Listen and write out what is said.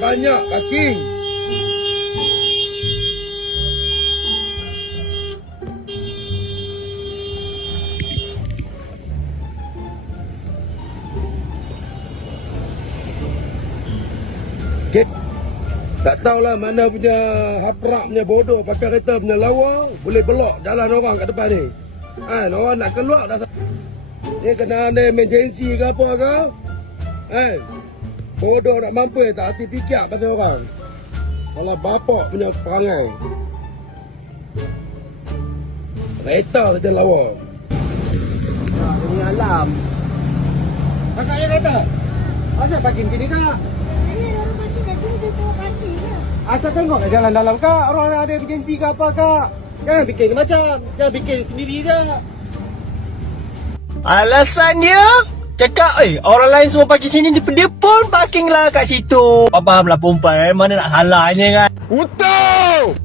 banyak parking. Okay. Tak tahulah mana punya haprak punya bodoh pakai kereta punya lawa boleh belok jalan orang kat depan ni. Kan orang nak keluar dah. Ni kena ada emergency ke apa ke? Kan? Bodoh nak mampu tak hati fikir kata orang. Kalau bapak punya perangai. Kereta saja lawa. Ini alam. Kakak yang kereta? Asal parking sini kak? Orang parking kat sini, saya suruh parking je. Asal tengok kat jalan dalam kak. Orang ada emergency ke apa kak? Jangan bikin macam. Jangan bikin sendiri je. Alasan dia cakap, orang lain semua parking sini, dia pun parking lah kat situ. Faham lah perempuan, mana nak salahnya kan? Betul!